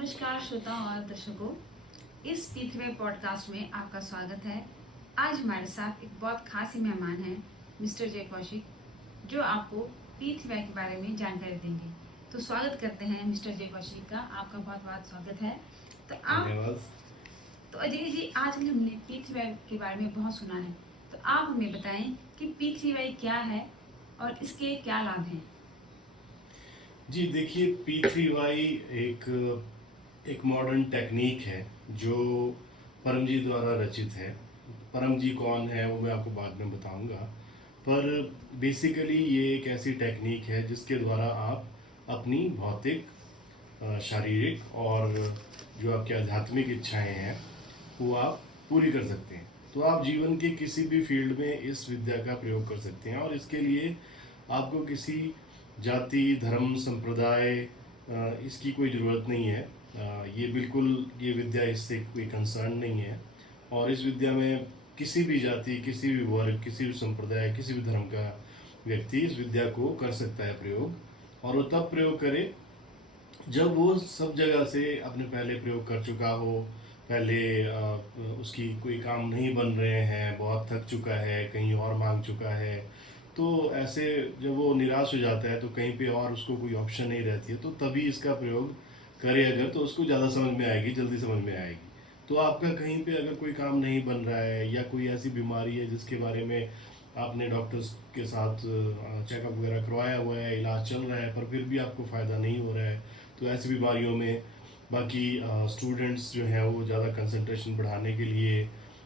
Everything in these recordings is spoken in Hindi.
नमस्कार श्रोताओं और दर्शकों, इस पीथवे पॉडकास्ट में आपका स्वागत है। आज हमारे साथ एक बहुत खास ही मेहमान हैं, मिस्टर जय कौशिक, जो आपको पीथवे के बारे में जानकारी देंगे। तो स्वागत करते हैं मिस्टर जय कौशिक का, आपका बहुत बहुत स्वागत है। धन्यवाद। तो अजय जी, आजकल हमने पीथवे के बारे में बहुत सुना है, तो आप हमें बताएं कि पीथवे क्या है और इसके क्या लाभ हैं। जी देखिए, P3Y एक एक मॉडर्न टेक्निक है जो परम जी द्वारा रचित है। परम जी कौन है वो मैं आपको बाद में बताऊंगा, पर बेसिकली ये एक ऐसी टेक्निक है जिसके द्वारा आप अपनी भौतिक, शारीरिक और जो आपकी आध्यात्मिक इच्छाएं हैं वो आप पूरी कर सकते हैं। तो आप जीवन के किसी भी फील्ड में इस विद्या का प्रयोग कर सकते हैं और इसके लिए आपको किसी जाति, धर्म, संप्रदाय इसकी कोई ज़रूरत नहीं है। ये बिल्कुल, ये विद्या इससे कोई कंसर्न नहीं है। और इस विद्या में किसी भी जाति, किसी भी वर्ग, किसी भी संप्रदाय, किसी भी धर्म का व्यक्ति इस विद्या को कर सकता है प्रयोग। और वो तब प्रयोग करे जब वो सब जगह से अपने पहले प्रयोग कर चुका हो, पहले उसकी कोई काम नहीं बन रहे हैं, बहुत थक चुका है, कहीं और मांग चुका है। तो ऐसे जब वो निराश हो जाता है तो कहीं पे और उसको कोई ऑप्शन नहीं रहती है, तो तभी इसका प्रयोग करे अगर, तो उसको ज़्यादा समझ में आएगी, जल्दी समझ में आएगी। तो आपका कहीं पे अगर कोई काम नहीं बन रहा है या कोई ऐसी बीमारी है जिसके बारे में आपने डॉक्टर्स के साथ चेकअप वगैरह करवाया हुआ है, इलाज चल रहा है, पर फिर भी आपको फ़ायदा नहीं हो रहा है, तो ऐसी बीमारियों में बाकी स्टूडेंट्स जो हैं वो ज़्यादा कंसंट्रेशन बढ़ाने के लिए,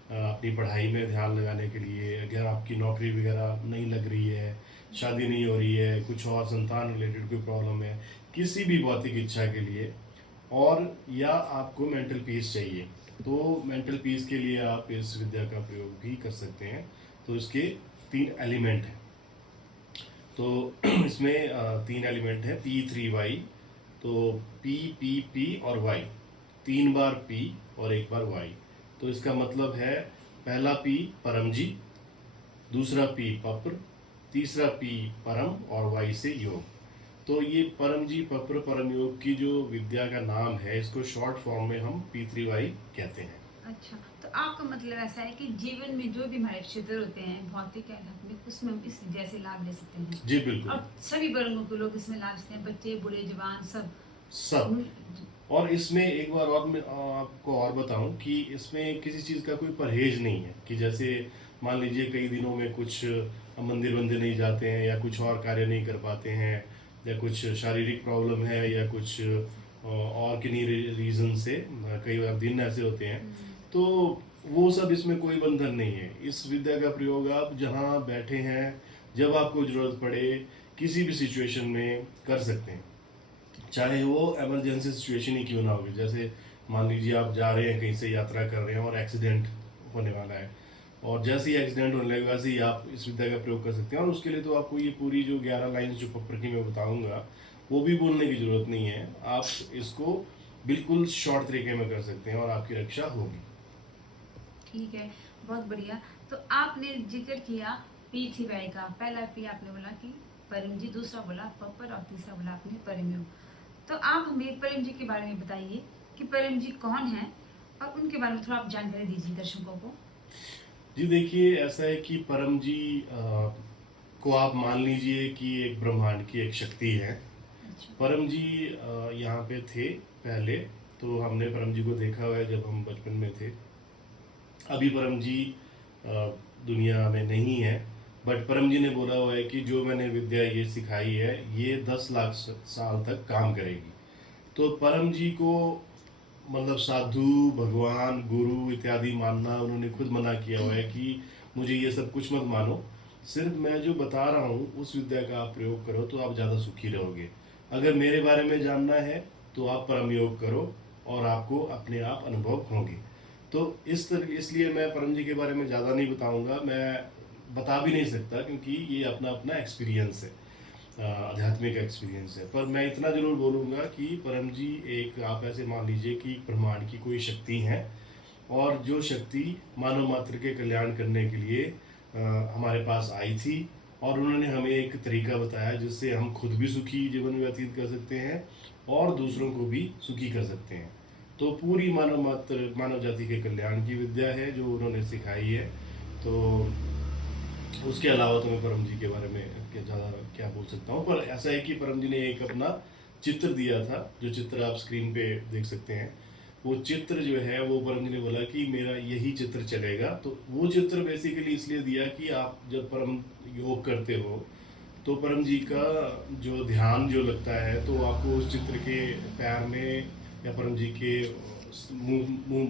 अपनी पढ़ाई में ध्यान लगाने के लिए, अगर आपकी नौकरी वगैरह नहीं लग रही है, शादी नहीं हो रही है, कुछ और संतान रिलेटेड कोई प्रॉब्लम है, किसी भी भौतिक इच्छा के लिए, और या आपको मेंटल पीस चाहिए, तो मेंटल पीस के लिए आप इस विद्या का प्रयोग भी कर सकते हैं। तो इसके 3 एलिमेंट हैं। तो इसमें 3 एलिमेंट है P3Y। तो P और Y, 3 बार P और 1 बार Y। तो इसका मतलब है, पहला P परम जी, दूसरा P पप्र, तीसरा P परम और Y से योग। तो ये परम जी, पप्र, परम योग की जो विद्या का नाम है, इसको शॉर्ट फॉर्म में हम P3Y कहते हैं। अच्छा, तो आपका मतलब ऐसा है कि जीवन में जो भी हमारे क्षेत्र होते हैं, भौतिक या आध्यात्मिक, उसमें हम इस विद्या से लाभ ले सकते हैं। जी बिल्कुल। और सभी वर्गों के लोग इसमें लाभ लेते हैं, बच्चे, बूढ़े, जवान, सब। सब। और इसमें एक बार और मैं आपको और बताऊं कि इसमें किसी चीज़ का कोई परहेज नहीं है, कि जैसे मान लीजिए कई दिनों में कुछ मंदिर वंदिर नहीं जाते हैं, या कुछ और कार्य नहीं कर पाते हैं, या कुछ शारीरिक प्रॉब्लम है, या कुछ और किन्हीं रीज़न से कई बार दिन ऐसे होते हैं, तो वो सब इसमें कोई बंधन नहीं है। इस विद्या का प्रयोग आप जहाँ बैठे हैं, जब आपको ज़रूरत पड़े, किसी भी सिचुएशन में कर सकते हैं, चाहे वो इमरजेंसी सिचुएशन ही क्यों ना होगी। जैसे मान लीजिए आप जा रहे हैं, कहीं से यात्रा कर रहे हैं और एक्सीडेंट होने वाला है, और जैसे ही एक्सीडेंट होने लगेगा, वैसे ही आप इस विद्या का प्रयोग कर सकते हैं। और उसके लिए तो आपको ये पूरी जो 11 लाइन्स जो पप्पर की मैं बताऊंगा, वो भी बोलने की ज़रूरत नहीं है। आप इसको बिल्कुल शॉर्ट तरीके में कर सकते हैं और आपकी रक्षा होगी। ठीक है, बहुत बढ़िया। तो आपने जिक्र किया P3Y का, पहला P आपने बोला कि परम जी, दूसरा बोला पप्पर और तीसरा बोला आपने परम योग। तो आप हमें परम जी के बारे में बताइए कि परम जी कौन है और उनके बारे में थोड़ा आप जानकारी दीजिए दर्शकों को। जी देखिए, ऐसा है कि परम जी को आप मान लीजिए कि एक ब्रह्मांड की एक शक्ति है। अच्छा। परम जी यहाँ पे थे पहले, तो हमने परम जी को देखा हुआ है जब हम बचपन में थे। अभी परम जी दुनिया में नहीं है, बट परम जी ने बोला हुआ है कि जो मैंने विद्या ये सिखाई है, ये 10 लाख साल तक काम करेगी। तो परम जी को मतलब साधु, भगवान, गुरु इत्यादि मानना उन्होंने खुद मना किया हुआ है कि मुझे ये सब कुछ मत मानो, सिर्फ मैं जो बता रहा हूँ उस विद्या का आप प्रयोग करो तो आप ज़्यादा सुखी रहोगे। अगर मेरे बारे में जानना है तो आप परम योग करो और आपको अपने आप अनुभव होंगे। तो इस तरह, इसलिए मैं परम जी के बारे में ज़्यादा नहीं बताऊंगा, मैं बता भी नहीं सकता, क्योंकि ये अपना अपना एक्सपीरियंस है, आध्यात्मिक एक्सपीरियंस है। पर मैं इतना जरूर बोलूँगा कि परम जी एक, आप ऐसे मान लीजिए कि ब्रह्मांड की कोई शक्ति है, और जो शक्ति मानव मात्र के कल्याण करने के लिए हमारे पास आई थी, और उन्होंने हमें एक तरीका बताया जिससे हम खुद भी सुखी जीवन व्यतीत कर सकते हैं और दूसरों को भी सुखी कर सकते हैं। तो पूरी मानव जाति के कल्याण की विद्या है जो उन्होंने सिखाई है। तो उसके अलावा तो मैं परम जी के बारे में ज़्यादा क्या बोल सकता हूँ, पर ऐसा है कि परम जी ने एक अपना चित्र दिया था, जो चित्र आप स्क्रीन पे देख सकते हैं। वो चित्र जो है वो परम जी ने बोला कि मेरा यही चित्र चलेगा। तो वो चित्र बेसिकली इसलिए दिया कि आप जब परम योग करते हो तो परम जी का जो ध्यान जो लगता है तो आपको उस चित्र के पैर में या परम जी के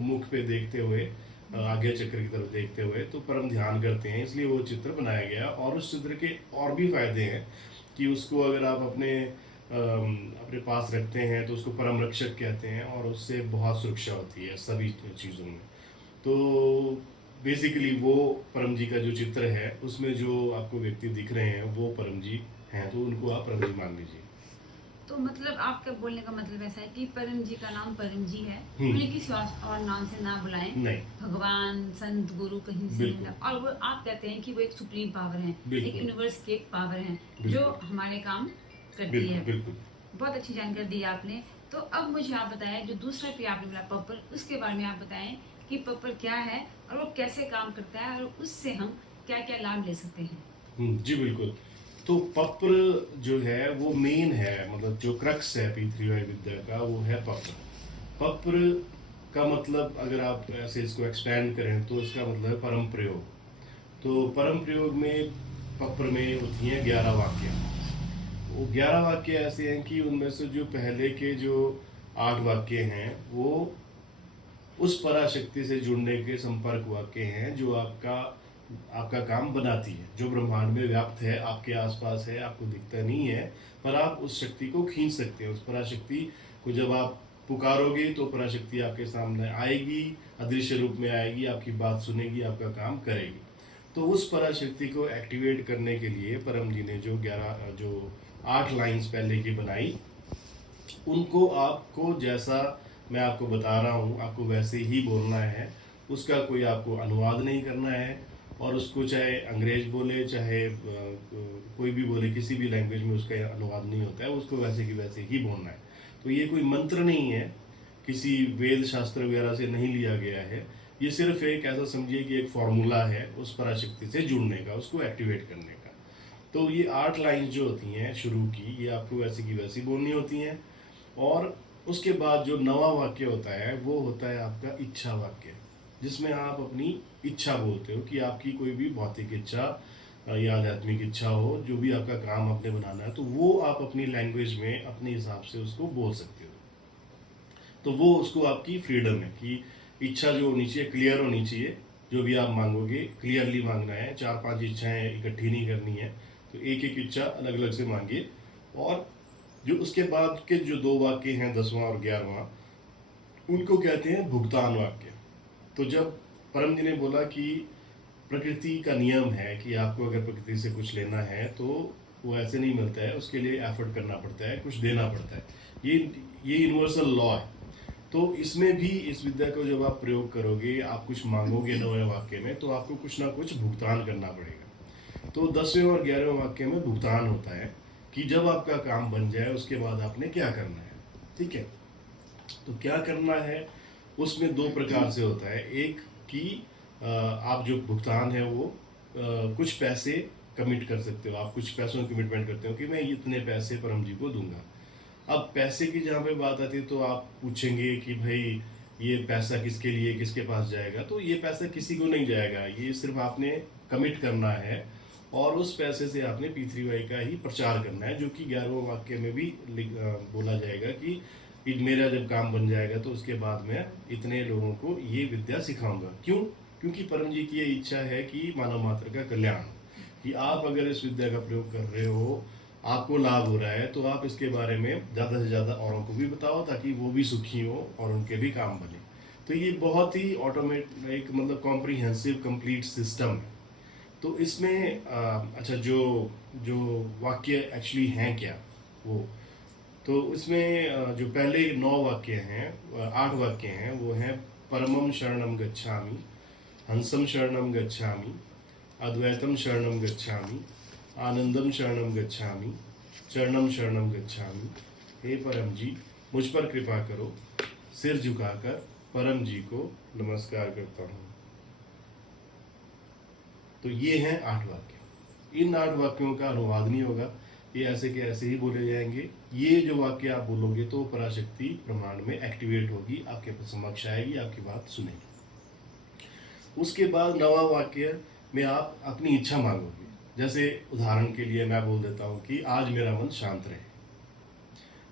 मुख पे देखते हुए आज्ञा चक्र की तरफ देखते हुए तो परम ध्यान करते हैं, इसलिए वो चित्र बनाया गया। और उस चित्र के और भी फायदे हैं कि उसको अगर आप अपने पास रखते हैं तो उसको परम रक्षक कहते हैं और उससे बहुत सुरक्षा होती है सभी चीज़ों में। तो बेसिकली वो परम जी का जो चित्र है उसमें जो आपको व्यक्ति दिख रहे हैं वो परम जी हैं, तो उनको आप परम जी मान लीजिए। तो मतलब आपका बोलने का मतलब ऐसा है कि परम जी का नाम परम जी है, हम्म। उन्हें किसी और नाम से ना बुलाएं। नहीं, भगवान संत गुरु कहीं से बिल्कुल। नहीं बुलाएं। और वो आप कहते हैं कि वो एक सुप्रीम पावर है, बिल्कुल। एक यूनिवर्स की एक पावर है जो बिल्कुल। हमारे काम करती बिल्कुल है। बिल्कुल। बहुत अच्छी जानकारी दी आपने। तो अब मुझे आप बताएं, जो दूसरा पे आपने बोला पपर, उसके बारे में आप बताएं कि पपर क्या है और वो कैसे काम करता है और उससे हम क्या क्या लाभ ले सकते हैं। जी बिल्कुल। तो पप्र जो है वो मेन है, मतलब जो क्रक्स है P3Y विद्या का वो है पप्र। पप्र का मतलब अगर आप ऐसे इसको एक्सपेंड करें तो इसका मतलब है परम प्रयोग। तो परम प्रयोग में पप्र में होती हैं 11 वाक्य। वो 11 वाक्य ऐसे हैं कि उनमें से जो पहले के जो 8 वाक्य हैं वो उस पराशक्ति से जुड़ने के संपर्क वाक्य हैं जो आपका काम बनाती है, जो ब्रह्मांड में व्याप्त है, आपके आसपास है, आपको दिखता नहीं है, पर आप उस शक्ति को खींच सकते हैं। उस पराशक्ति को जब आप पुकारोगे तो पराशक्ति आपके सामने आएगी, अदृश्य रूप में आएगी, आपकी बात सुनेगी, आपका काम करेगी। तो उस पराशक्ति को एक्टिवेट करने के लिए परम जी ने जो 8 लाइंस पहले की बनाई, उनको आपको जैसा मैं आपको बता रहा हूँ आपको वैसे ही बोलना है। उसका कोई आपको अनुवाद नहीं करना है, और उसको चाहे अंग्रेज बोले चाहे कोई भी बोले, किसी भी लैंग्वेज में उसका अनुवाद नहीं होता है, उसको वैसे की वैसे ही बोलना है। तो ये कोई मंत्र नहीं है, किसी वेद शास्त्र वगैरह से नहीं लिया गया है। ये सिर्फ एक ऐसा समझिए कि एक फॉर्मूला है उस पराशक्ति से जुड़ने का, उसको एक्टिवेट करने का। तो ये 8 लाइन्स जो होती हैं शुरू की, ये आपको वैसे की वैसी बोलनी होती हैं। और उसके बाद जो 9वां वाक्य होता है वो होता है आपका इच्छा वाक्य, जिसमें आप अपनी इच्छा बोलते हो कि आपकी कोई भी भौतिक इच्छा या आध्यात्मिक इच्छा हो, जो भी आपका काम आपने बनाना है, तो वो आप अपनी लैंग्वेज में अपने हिसाब से उसको बोल सकते हो। तो वो उसको आपकी फ्रीडम है कि इच्छा जो होनी चाहिए क्लियर होनी चाहिए। जो भी आप मांगोगे क्लियरली मांगना है, 4-5 इच्छाएं इकट्ठी नहीं करनी है। तो एक एक इच्छा अलग अलग से मांगिए। और जो उसके बाद के जो 2 वाक्य हैं 10वां और 11वां, उनको कहते हैं भुगतान वाक्य। तो जब परम जी ने बोला कि प्रकृति का नियम है कि आपको अगर प्रकृति से कुछ लेना है तो वो ऐसे नहीं मिलता है, उसके लिए एफर्ट करना पड़ता है, कुछ देना पड़ता है। ये यूनिवर्सल लॉ है। तो इसमें भी इस विद्या को जब आप प्रयोग करोगे, आप कुछ मांगोगे 9वें वाक्य में, तो आपको कुछ ना कुछ भुगतान करना पड़ेगा। तो 10वें और 11वें वाक्य में भुगतान होता है कि जब आपका काम बन जाए उसके बाद आपने क्या करना है। ठीक है, तो क्या करना है उसमें 2 प्रकार से होता है। एक कि आप जो भुगतान है वो कुछ पैसे कमिट कर सकते हो, आप कुछ पैसों में कमिटमेंट करते हो कि मैं इतने पैसे परम जी को दूंगा। अब पैसे की जहाँ पे बात आती है तो आप पूछेंगे कि भाई ये पैसा किसके लिए, किसके पास जाएगा। तो ये पैसा किसी को नहीं जाएगा, ये सिर्फ आपने कमिट करना है और उस पैसे से आपने P3Y का ही प्रचार करना है, जो कि 11वें वाक्य में भी बोला जाएगा कि मेरा जब काम बन जाएगा तो उसके बाद मैं इतने लोगों को ये विद्या सिखाऊंगा। क्यों? क्योंकि परम जी की ये इच्छा है कि मानव मात्र का कल्याण, कि आप अगर इस विद्या का प्रयोग कर रहे हो, आपको लाभ हो रहा है, तो आप इसके बारे में ज़्यादा से ज़्यादा औरों को भी बताओ ताकि वो भी सुखी हो और उनके भी काम बने। तो ये बहुत ही एक मतलब कॉम्प्रीहेंसिव कंप्लीट सिस्टम है। तो इसमें अच्छा जो वाक्य एक्चुअली हैं क्या वो, तो इसमें जो पहले 9 वाक्य हैं, 8 वाक्य हैं, वो हैं परमम शरणम गच्छामि, हंसम शरणम गच्छामि, अद्वैतम शरणम गच्छामि, आनंदम शरणम गच्छामि, चरणम शरणम गच्छामि, हे परम जी, मुझ पर कृपा करो, सिर झुकाकर परम जी को नमस्कार करता हूँ। तो ये हैं 8 वाक्य। इन 8 वाक्यों का अनुवाद नहीं होगा, ये ऐसे के ऐसे ही बोले जाएंगे। ये जो वाक्य आप बोलोगे तो पराशक्ति ब्रह्मांड में एक्टिवेट होगी, आपके समक्ष आएगी, आपकी बात सुनेगी। उसके बाद 9वां वाक्य में आप अपनी इच्छा मांगोगे। जैसे उदाहरण के लिए मैं बोल देता हूँ कि आज मेरा मन शांत रहे,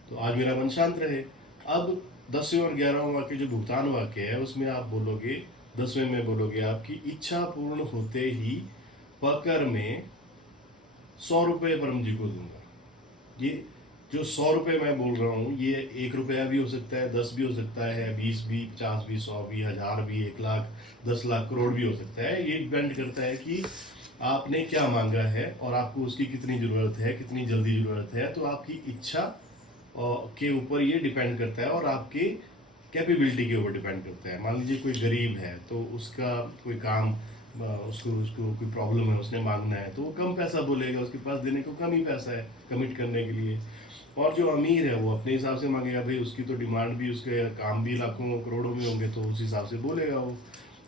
तो आज मेरा मन शांत रहे। अब 10वें और 11वां वाक्य जो भुगतान वाक्य है उसमें आप बोलोगे, 10वें में बोलोगे आपकी इच्छा पूर्ण होते ही पकर में 100 रुपये परम जी को दूंगा। ये जो 100 रुपये मैं बोल रहा हूँ ये 1 रुपया भी हो सकता है, 10 भी हो सकता है, 20 भी, 50 भी, 100 भी, 1000 भी, 1 लाख, 10 लाख, करोड़ भी हो सकता है। ये डिपेंड करता है कि आपने क्या मांगा है और आपको उसकी कितनी ज़रूरत है, कितनी जल्दी ज़रूरत है। तो आपकी इच्छा के ऊपर ये डिपेंड करता है और आपके कैपेबिलिटी के ऊपर डिपेंड करता है। मान लीजिए कोई गरीब है तो उसका कोई काम, उसको उसको कोई प्रॉब्लम है, उसने मांगना है तो वो कम पैसा बोलेगा, उसके पास देने को कम ही पैसा है कमिट करने के लिए। और जो अमीर है वो अपने हिसाब से मांगेगा, भाई उसकी तो डिमांड भी, उसके काम भी लाखों करोड़ों में होंगे, तो उस हिसाब से बोलेगा वो।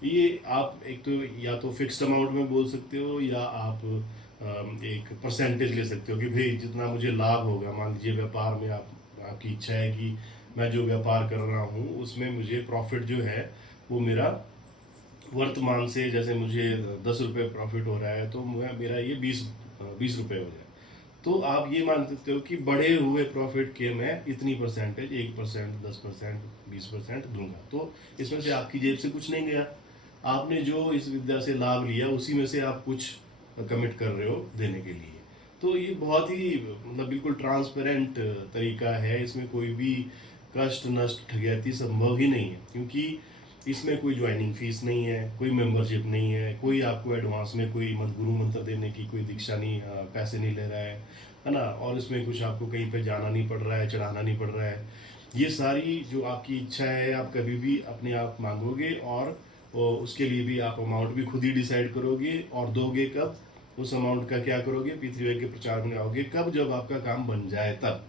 ये आप एक तो या तो फिक्स्ड अमाउंट में बोल सकते हो या आप एक परसेंटेज ले सकते हो कि भाई जितना मुझे लाभ होगा। मान लीजिए व्यापार में आपकी इच्छा है कि मैं जो व्यापार कर रहा हूँ उसमें मुझे प्रॉफिट जो है वो मेरा वर्तमान से, जैसे मुझे 10 रुपये प्रॉफिट हो रहा है तो मेरा ये 20 रुपये हो जाए। तो आप ये मान सकते हो कि बढ़े हुए प्रॉफिट के मैं इतनी परसेंटेज, 1%, 10%, 20% दूंगा। तो इसमें से आपकी जेब से कुछ नहीं गया, आपने जो इस विद्या से लाभ लिया उसी में से आप कुछ कमिट कर रहे हो देने के लिए। तो ये बहुत ही मतलब बिल्कुल ट्रांसपेरेंट तरीका है, इसमें कोई भी कष्ट नष्ट ठगैती संभव ही नहीं है, क्योंकि इसमें कोई ज्वाइनिंग फीस नहीं है, कोई मेंबरशिप नहीं है, कोई आपको एडवांस में कोई गुरु मंत्र देने की कोई दीक्षा नहीं, पैसे नहीं ले रहा है ना। और इसमें कुछ आपको कहीं पे जाना नहीं पड़ रहा है, चढ़ाना नहीं पड़ रहा है। ये सारी जो आपकी इच्छा है आप कभी भी अपने आप मांगोगे और उसके लिए भी आप अमाउंट भी खुद ही डिसाइड करोगे और दोगे कब, उस अमाउंट का क्या करोगे, पी3 के प्रचार में आओगे कब, जब आपका काम बन जाए तब।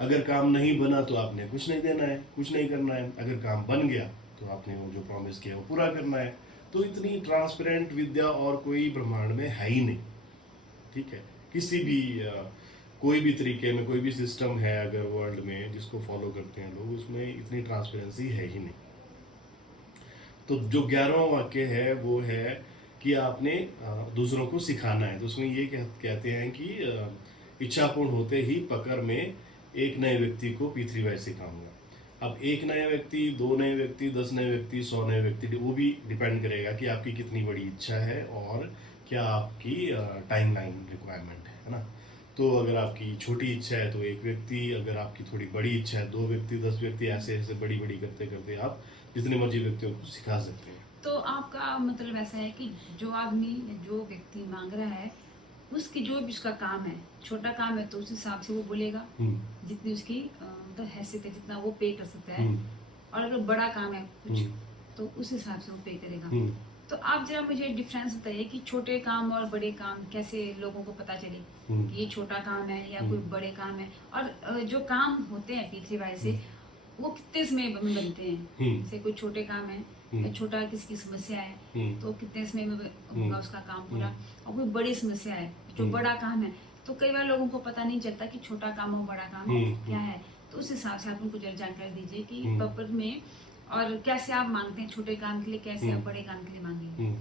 अगर काम नहीं बना तो आपने कुछ नहीं देना है, कुछ नहीं करना है। अगर काम बन गया तो आपने वो जो प्रॉमिस किया वो पूरा करना है। तो इतनी ट्रांसपेरेंट विद्या और कोई ब्रह्मांड में है ही नहीं, ठीक है। किसी भी कोई भी तरीके में कोई भी सिस्टम है अगर वर्ल्ड में जिसको फॉलो करते हैं लोग, उसमें इतनी ट्रांसपेरेंसी है ही नहीं। तो जो 11वां वाक्य है वो है कि आपने दूसरों को सिखाना है। तो उसमें ये कहते हैं कि इच्छा पूर्ण होते ही पकड़ में एक नए व्यक्ति को पी3 सिखाऊंगा। अब एक नया व्यक्ति, 2 नए व्यक्ति, 10 नए व्यक्ति, 100 नए व्यक्ति, वो भी डिपेंड करेगा कि आपकी कितनी बड़ी इच्छा है और क्या आपकी टाइम लाइन रिक्वायरमेंट है ना। तो अगर आपकी छोटी इच्छा है तो 1 व्यक्ति, अगर आपकी थोड़ी बड़ी इच्छा है 2 व्यक्ति, 10 व्यक्ति, ऐसे ऐसे बड़ी बड़ी करते करते आप जितने मर्जी व्यक्तियों को सिखा सकते हैं। तो आपका मतलब ऐसा है कि जो आदमी, जो व्यक्ति मांग रहा है उसकी जो भी उसका काम है, छोटा काम है तो उस हिसाब से वो बोलेगा, जितनी उसकी मतलब हैसियत है, जितना वो पे कर सकता है। और अगर बड़ा काम है कुछ तो उस हिसाब से वो पे करेगा। तो आप जरा मुझे डिफरेंस बताइए कि छोटे काम और बड़े काम कैसे लोगों को पता चले कि ये छोटा काम है या कोई बड़े काम है। और जो काम होते हैं पी3 से वो कितने समय में बनते हैं। जैसे कोई छोटे काम है, छोटा किसी की समस्या है तो कितने समय में होगा उसका काम पूरा। और कोई बड़ी समस्या है, जो बड़ा काम है, तो कई बार लोगों को पता नहीं चलता कि छोटा काम और बड़ा काम क्या है। तो उस हिसाब से आप उनको जरा जानकारी दीजिए कि पपर में और कैसे आप मांगते हैं छोटे काम के लिए, कैसे आप बड़े काम के लिए मांगेंगे।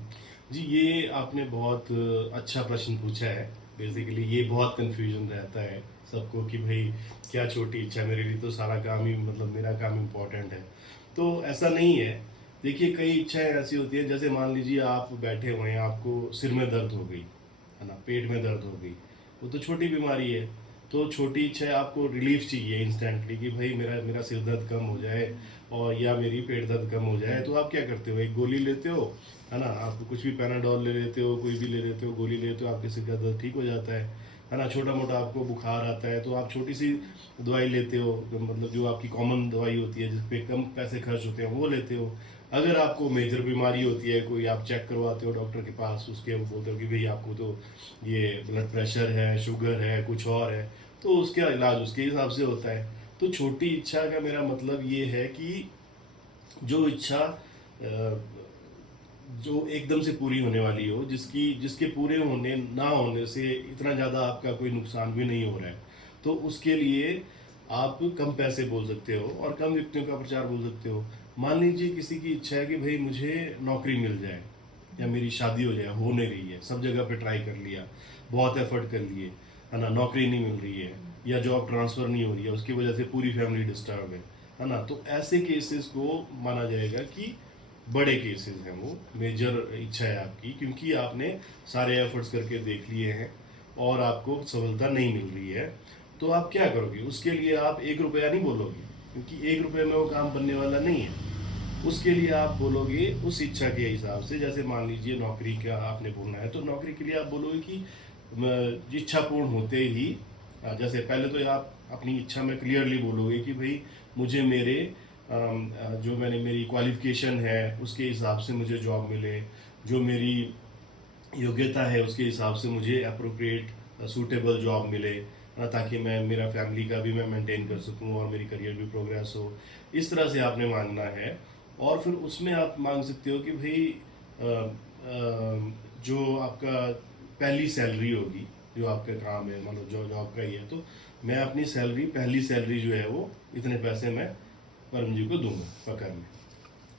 जी, ये आपने बहुत अच्छा प्रश्न पूछा है। बेसिकली ये बहुत कंफ्यूजन रहता है सबको कि भाई क्या छोटी इच्छा, मेरे लिए तो सारा काम ही, मतलब मेरा काम इम्पोर्टेंट है। तो ऐसा नहीं है। देखिए कई इच्छाएं ऐसी होती है, जैसे मान लीजिए आप बैठे हुए हैं, आपको सिर में दर्द हो गई है ना, पेट में दर्द हो गई, वो तो छोटी बीमारी है। तो छोटी इच्छा है, आपको रिलीफ चाहिए इंस्टेंटली कि भाई मेरा सिर दर्द कम हो जाए और या मेरी पेट दर्द कम हो जाए। तो आप क्या करते हो, एक गोली लेते हो है ना, आप कुछ भी पैनाडोल ले लेते हो, कोई भी ले लेते हो, गोली लेते हो, आपके सिर का दर्द ठीक हो जाता है ना। छोटा मोटा आपको बुखार आता है तो आप छोटी सी दवाई लेते हो, मतलब जो आपकी कॉमन दवाई होती है जिस पे कम पैसे खर्च होते हैं वो लेते हो। अगर आपको मेजर बीमारी होती है, कोई आप चेक करवाते हो डॉक्टर के पास, उसके वो बोलते हो कि भाई आपको तो ये ब्लड प्रेशर है, शुगर है, कुछ और है, तो उसका इलाज उसके हिसाब से होता है। तो छोटी इच्छा का मेरा मतलब ये है कि जो इच्छा जो एकदम से पूरी होने वाली हो, जिसके पूरे होने ना होने से इतना ज़्यादा आपका कोई नुकसान भी नहीं हो रहा है, तो उसके लिए आप कम पैसे बोल सकते हो और कम व्यक्तियों का प्रचार बोल सकते हो। मान लीजिए किसी की इच्छा है कि भाई मुझे नौकरी मिल जाए या मेरी शादी हो जाए, हो नहीं रही है, सब जगह पे ट्राई कर लिया, बहुत एफर्ट कर लिए, है ना, नौकरी नहीं मिल रही है या जॉब ट्रांसफ़र नहीं हो रही है, उसकी वजह से पूरी फैमिली डिस्टर्ब है ना, तो ऐसे केसेस को माना जाएगा कि बड़े केसेस हैं, वो मेजर इच्छा है आपकी, क्योंकि आपने सारे एफर्ट्स करके देख लिए हैं और आपको सफलता नहीं मिल रही है। तो आप क्या करोगे? उसके लिए आप 1 रुपया नहीं बोलोगे, क्योंकि 1 रुपये में वो काम बनने वाला नहीं है। उसके लिए आप बोलोगे उस इच्छा के हिसाब से, जैसे मान लीजिए नौकरी का आपने बोलना है, तो नौकरी के लिए आप बोलोगे कि इच्छा पूर्ण होते ही, जैसे पहले तो आप अपनी इच्छा में क्लियरली बोलोगे कि भाई मुझे मेरे जो मेरी क्वालिफिकेशन है उसके हिसाब से मुझे जॉब मिले, जो मेरी योग्यता है उसके हिसाब से मुझे अप्रोप्रिएट सूटेबल जॉब मिले, ताकि मैं मेरा फैमिली का भी मैं मेंटेन कर सकूं और मेरी करियर भी प्रोग्रेस हो। इस तरह से आपने मांगना है। और फिर उसमें आप मांग सकते हो कि भाई जो आपका पहली सैलरी होगी, जो आपका काम है, मतलब जो जॉब का ही है, तो मैं अपनी सैलरी, पहली सैलरी जो है वो इतने पैसे मैं परम जी को दूंगा पकड़ में,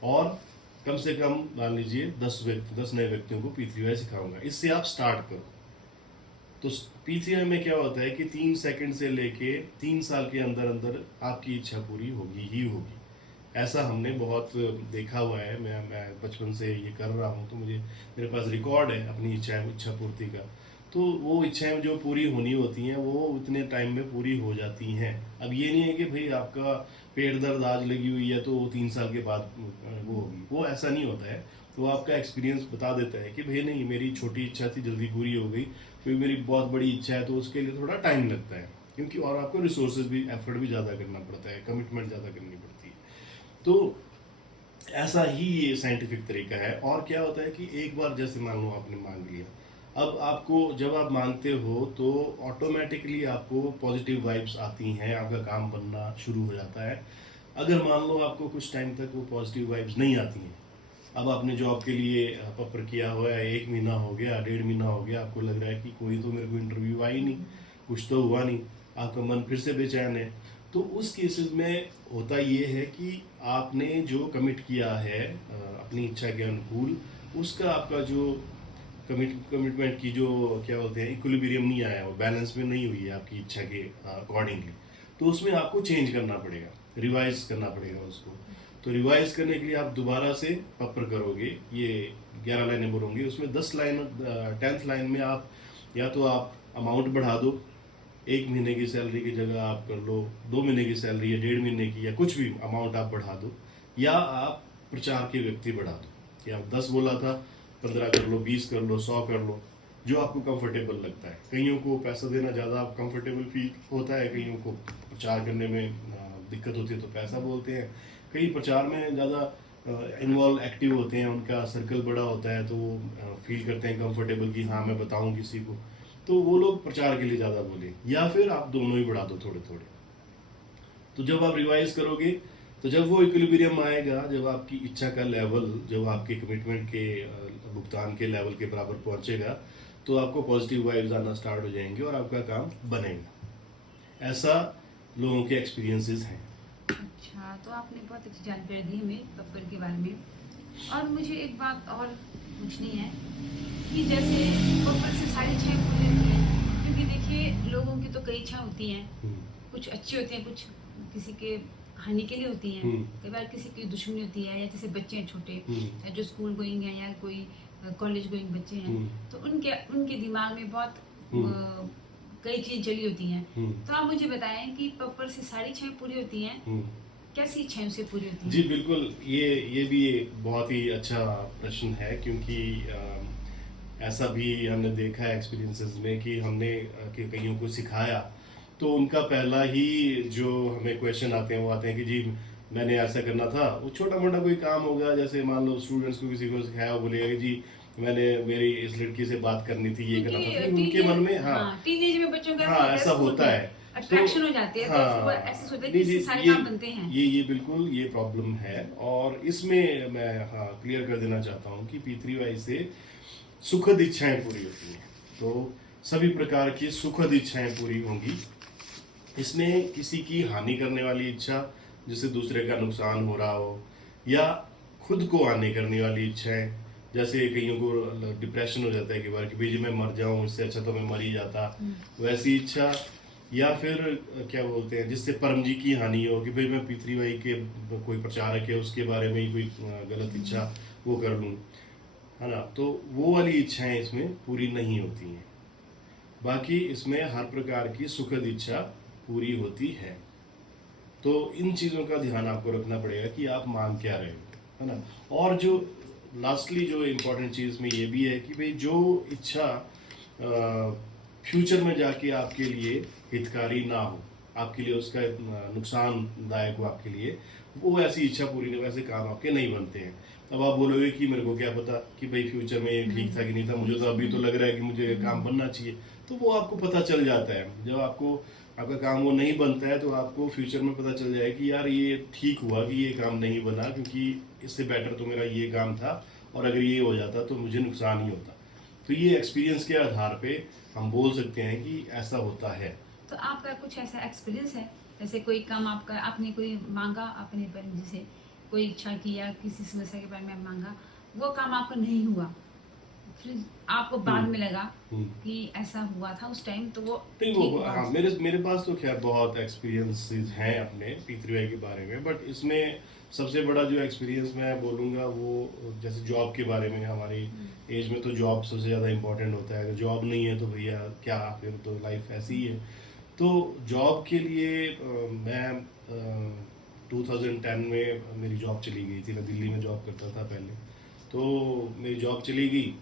और कम से कम मान लीजिए 10 नए व्यक्तियों को P3Y सिखाऊंगा। इससे आप स्टार्ट करो। तो P3Y में क्या होता है कि 3 सेकंड से लेके 3 साल के अंदर अंदर आपकी इच्छा पूरी होगी ही होगी। ऐसा हमने बहुत देखा हुआ है। मैं बचपन से ये कर रहा हूँ, तो मेरे पास रिकॉर्ड है अपनी इच्छा पूर्ति का। तो वो इच्छाएं जो पूरी होनी होती हैं वो उतने टाइम में पूरी हो जाती हैं। अब ये नहीं है कि भाई आपका पेट दर्द आज लगी हुई है तो वो 3 साल के बाद वो होगी, वो ऐसा नहीं होता है। तो आपका एक्सपीरियंस बता देता है कि भाई नहीं, मेरी छोटी इच्छा थी, जल्दी पूरी हो गई, क्योंकि मेरी बहुत बड़ी इच्छा है तो उसके लिए थोड़ा टाइम लगता है, क्योंकि और आपको रिसोर्सेज भी, एफर्ट भी ज़्यादा करना पड़ता है, कमिटमेंट ज़्यादा करनी पड़ती है। तो ऐसा ही ये साइंटिफिक तरीका है। और क्या होता है कि एक बार जैसे मान लो आपने मांग लिया, अब आपको, जब आप मांगते हो तो ऑटोमेटिकली आपको पॉजिटिव वाइब्स आती हैं, आपका काम बनना शुरू हो जाता है। अगर मान लो आपको कुछ टाइम तक वो पॉजिटिव वाइब्स नहीं आती हैं, अब आपने जॉब के लिए पेपर किया हुआ है, 1 महीना हो गया, 1.5 महीना हो गया, आपको लग रहा है कि कोई तो मेरे को इंटरव्यू आई नहीं, कुछ तो हुआ नहीं, आपका मन फिर से बेचैन है। तो उस केसेस में होता ये है कि आपने जो कमिट किया है अपनी इच्छा के अनुकूल, उसका आपका जो कमिटमेंट की जो क्या बोलते हैं, इक्विलिब्रियम नहीं आया, वो बैलेंस में नहीं हुई है आपकी इच्छा के अकॉर्डिंगली, तो उसमें आपको चेंज करना पड़ेगा, रिवाइज करना पड़ेगा उसको। तो रिवाइज करने के लिए आप दोबारा से पेपर करोगे, ये 11 लाइनें बोलोगे, उसमें 10 लाइन, 10th लाइन में आप या तो आप अमाउंट बढ़ा दो, 1 महीने की सैलरी की जगह आप कर लो 2 महीने की सैलरी या 1.5 महीने की, या कुछ भी अमाउंट आप बढ़ा दो, या आप प्रचार के व्यक्ति बढ़ा दो, कि आप 10 बोला था, 15 कर लो, 20 कर लो, 100 कर लो, जो आपको कंफर्टेबल लगता है। कईयों को पैसा देना ज़्यादा कंफर्टेबल फील होता है, कईयों को प्रचार करने में दिक्कत होती है तो पैसा बोलते हैं, कई प्रचार में ज़्यादा इन्वॉल्व एक्टिव होते हैं, उनका सर्कल बड़ा होता है तो वो फील करते हैं कंफर्टेबल कि हाँ मैं बताऊँ किसी को, तो वो लोग प्रचार के लिए ज़्यादा बोले, या फिर आप दोनों ही बढ़ा दो थोड़े थोड़े। तो जब आप रिवाइज करोगे, तो जब वो इक्विलिब्रियम आएगा, जब आपकी इच्छा का लेवल, जब आपके कमिटमेंट के भुगतान के लेवल के बराबर पहुंचेगा, तो आपको पॉजिटिव वाइब्स आना स्टार्ट हो जाएंगे और आपका काम बनेगा। ऐसा लोगों के एक्सपीरियंसेस हैं। अच्छा, तो आपने बहुत अच्छी जानकारी दी हमें पेपर के बारे में। और मुझे एक बात और पूछनी है कि जैसे पेपर से सारी इच्छाएं पूरी होती हैं, क्योंकि देखिए लोगों की तो कई इच्छा होती हैं, कुछ अच्छी होती हैं, कुछ किसी के हानि के लिए होती हैं, कई बार किसी की दुश्मनी होती है, या जैसे बच्चे हैं छोटे, या जो स्कूल गोइंग हैं, या कोई कॉलेज गोइंग बच्चे हैं, तो उनके दिमाग में बहुत कई चीज जली होती हैं। तो आप मुझे बताएं कि पेपर से सारी इच्छाएं पूरी होती हैं, कैसी इच्छाएं उससे पूरी होती हैं? जी बिल्कुल, ये भी एक बहुत ही अच्छा प्रश्न है, क्योंकि ऐसा भी हमने देखा है एक्सपीरियंसेस में कि हमने कि कईयों को सिखाया, तो उनका पहला ही जो हमें क्वेश्चन आते हैं वो आते हैं कि जी मैंने ऐसा करना था। वो छोटा मोटा कोई काम होगा, जैसे मान लो स्टूडेंट्स को किसी को सिखाया, वो बोलेगा कि जी मैंने मेरी इस लड़की से बात करनी थी, ये करना था, तो उनके मन में हाँ टीनेज में बच्चों का हाँ ऐसा होता है। अट्रैक्शन हो जाती है, तो फिर वो ऐसे सोचते हैं कि नहीं इससे जी, सारे काम बनते हैं। ये बिल्कुल ये प्रॉब्लम है। और इसमें मैं हाँ क्लियर कर देना चाहता हूँ कि P3Y से सुखद इच्छाएं पूरी होती हैं। तो सभी प्रकार की सुखद इच्छाएं पूरी होंगी। इसमें किसी की हानि करने वाली इच्छा, जिससे दूसरे का नुकसान हो रहा हो, या खुद को हानि करने वाली इच्छाएं, जैसे कईयों को डिप्रेशन हो जाता है कि बार कि भाई जी मैं मर जाऊं, इससे अच्छा तो मैं मर ही जाता, वैसी इच्छा। या फिर क्या बोलते हैं, जिससे परम जी की हानि हो कि भाई मैं P3Y के कोई प्रचारक है उसके बारे में ही कोई गलत इच्छा वो कर लूं, है ना। तो वो वाली इच्छाएं इसमें पूरी नहीं होती हैं। बाकी इसमें हर प्रकार की सुखद इच्छा पूरी होती है। तो इन चीज़ों का ध्यान आपको रखना पड़ेगा कि आप मांग क्या रहे हो, है ना। और जो लास्टली जो इम्पोर्टेंट चीज़ में ये भी है कि भाई जो इच्छा फ्यूचर में जाके आपके लिए हितकारी ना हो, आपके लिए उसका नुकसानदायक हो आपके लिए, वो ऐसी इच्छा पूरी नहीं, वैसे काम आपके नहीं बनते हैं। अब आप बोलोगे कि मेरे को क्या पता कि भाई फ्यूचर में ये ठीक था कि नहीं था, मुझे तो अभी तो लग रहा है कि मुझे ये काम बनना चाहिए। तो वो आपको पता चल जाता है जब आपको आपका काम वो नहीं बनता है, तो आपको फ्यूचर में पता चल जाए कि यार ये ठीक हुआ कि ये काम नहीं बना, क्योंकि इससे बेटर तो मेरा ये काम था, और अगर ये हो जाता तो मुझे नुकसान ही होता। तो ये एक्सपीरियंस के आधार पे हम बोल सकते हैं कि ऐसा होता है। तो आपका कुछ ऐसा एक्सपीरियंस है, जैसे कोई काम आपका आपने कोई मांगा अपने परम जी से, कोई इच्छा की या किसी समस्या के बारे में मांगा, वो काम आपका नहीं हुआ, फिर आपको बाद में लगा कि ऐसा हुआ था उस टाइम, तो वो नहीं ठीक वो हुआ? हाँ, मेरे पास तो खैर बहुत एक्सपीरियंसेस हैं अपने P3Y के बारे में, बट इसमें सबसे बड़ा जो एक्सपीरियंस मैं बोलूँगा वो जैसे जॉब के बारे में। हमारी एज में तो जॉब सबसे ज़्यादा इम्पोर्टेंट होता है। अगर जॉब नहीं है तो भैया क्या, फिर तो लाइफ ऐसी ही है। तो जॉब के लिए मैं 2010 में मेरी जॉब चली गई थी। मैं दिल्ली में जॉब करता था पहले, तो मेरी जॉब चली गई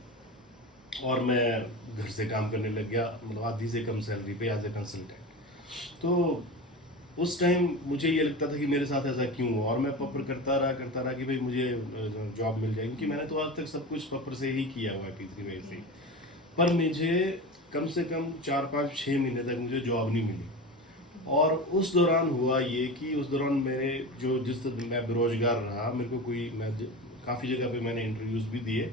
और मैं घर से काम करने लग गया, मतलब आधी से कम सैलरी पे एज ए कंसल्टेंट। तो उस टाइम मुझे ये लगता था कि मेरे साथ ऐसा क्यों हुआ, और मैं पपर करता रहा कि भाई मुझे जॉब मिल जाए, क्योंकि मैंने तो आज तक सब कुछ पपर से ही किया हुआ है P3Y से। पर मुझे कम से कम 4-5-6 महीने तक मुझे जॉब नहीं मिली। और उस दौरान हुआ ये कि उस दौरान मेरे जिस तरह मैं बेरोजगार रहा, मेरे को कोई काफ़ी जगह पे मैंने इंटरव्यूज़ भी दिए,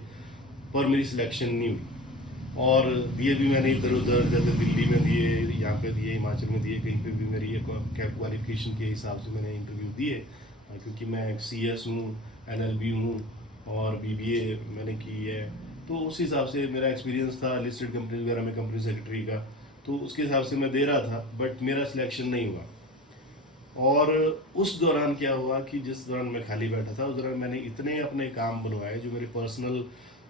पर मेरी सिलेक्शन नहीं हुई। और दिए भी मैंने इधर उधर, जैसे दिल्ली में दिए, यहाँ पे दिए, हिमाचल में दिए, कहीं पे भी मेरी क्वालिफिकेशन के हिसाब से मैंने इंटरव्यू दिए। क्योंकि मैं CS हूँ, LLB हूँ, और BBA मैंने की है, तो उस हिसाब से मेरा एक्सपीरियंस था लिस्टेड कंपनी वगैरह में कंपनी सेक्रेटरी का, तो उसके हिसाब से मैं दे रहा था, बट मेरा सिलेक्शन नहीं हुआ। और उस दौरान क्या हुआ कि जिस दौरान मैं खाली बैठा था, उस दौरान मैंने इतने अपने काम बनवाए जो मेरे पर्सनल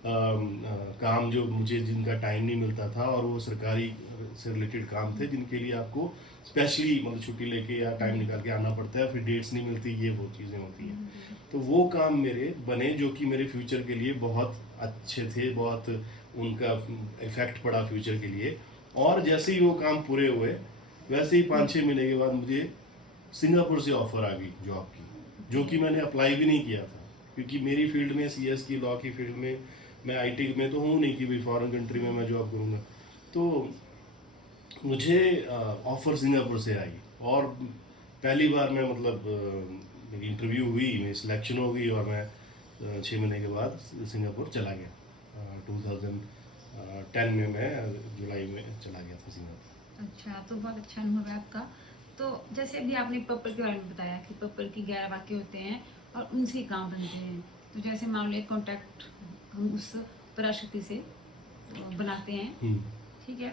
काम, जो मुझे जिनका टाइम नहीं मिलता था, और वो सरकारी से रिलेटेड काम थे जिनके लिए आपको स्पेशली मतलब छुट्टी लेके या टाइम निकाल के आना पड़ता है, फिर डेट्स नहीं मिलती, ये वो चीज़ें होती हैं। तो वो काम मेरे बने जो कि मेरे फ्यूचर के लिए बहुत अच्छे थे, बहुत उनका इफेक्ट पड़ा फ्यूचर के लिए। और जैसे ही वो काम पूरे हुए, वैसे ही 5-6 महीने के बाद मुझे सिंगापुर से ऑफर आ गई जॉब की, जो कि मैंने अप्लाई भी नहीं किया था, क्योंकि मेरी फील्ड में CS की लॉ की फील्ड में मैं IT में तो हूँ नहीं कि भाई फॉरेन कंट्री में मैं जॉब करूँगा। तो मुझे ऑफर सिंगापुर से आई, और पहली बार मैं मतलब मेरी इंटरव्यू हुई, मेरी सिलेक्शन हो गई, और मैं 6 महीने के बाद सिंगापुर चला गया। 2010 में मैं जुलाई में चला गया था सिंगापुर। अच्छा, तो बहुत अच्छा अनुभव है आपका। तो जैसे अभी आपने पप्पर के बारे में बताया कि पप्पर की 11 वाक्य होते हैं और उनसे काम बनते हैं। तो जैसे मान लो कॉन्टैक्ट हम उस पराशक्ति से बनाते हैं, ठीक है।